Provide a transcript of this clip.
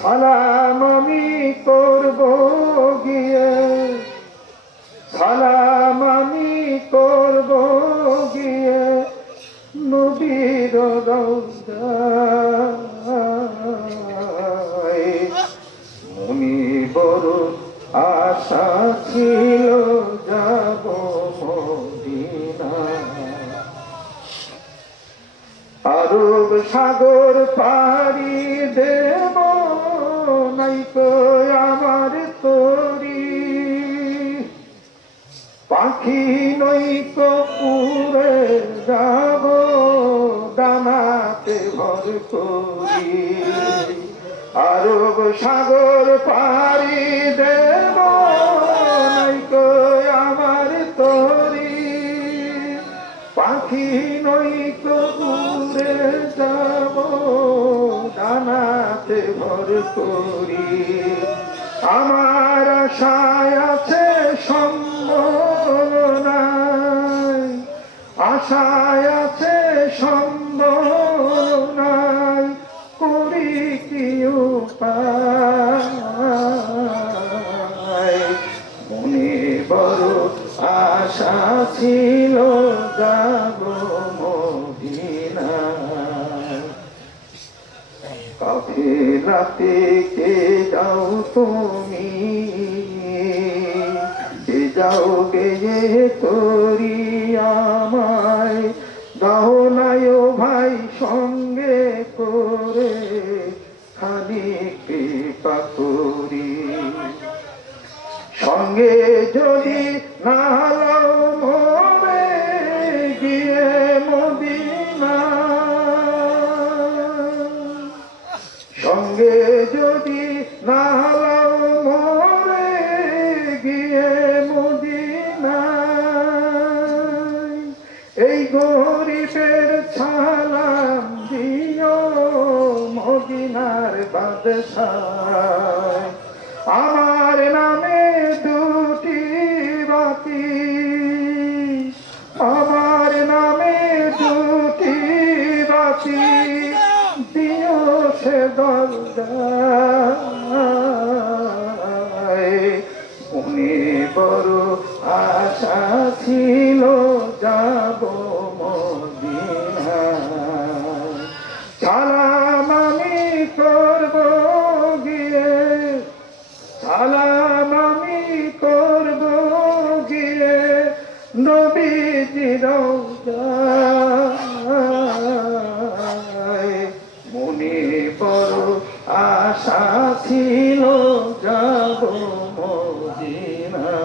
সালাম আমি করব গিয়ে, সালাম আমি করব গিয়ে নবীর রওজায়। মনে বড় আশা ছিল যাব মদিনায়। আরব সাগর পাড়ি দেব নাইকো আমার তরি, পাখি নইকো উড়ে যাব ডানাতে ভর করি। আরব সাগর পাড়ি দেব নাইকো আমার তরি, পাখি নইকো উড়ে যাব ডানাতে ভর করি। আমার আশায় আছে সম্ভাবনায়, আশায় আছে সম্ভাবনায়, করি কি উপায়। মনে বড় আশা ছিল যাব মদিনায়। কাফেলাতে কে যাও তুমি, কে যাও গে তোরি আমায়, দাও নাই ও ভাই সঙ্গে করে খানিক কৃপা করি। সঙ্গে যদি না লও মোরে গিয়ে মদিনায়, সঙ্গে যদি না লও মোরে গিয়ে মদিনায়, এই গরিবের সালাম দিও মদিনার বাদশায়। আমার নামে দুটি বাতি, আমার নামে দুটি বাতি, দিও সে দরজায়। মনে বড় আশা ছিল যাব মদিনায়। সালাম আমি করব গিয়ে, সালাম আমি করব গিয়ে নবীজির রওজায়। মনে বড় আশা ছিল যাব মদিনায়।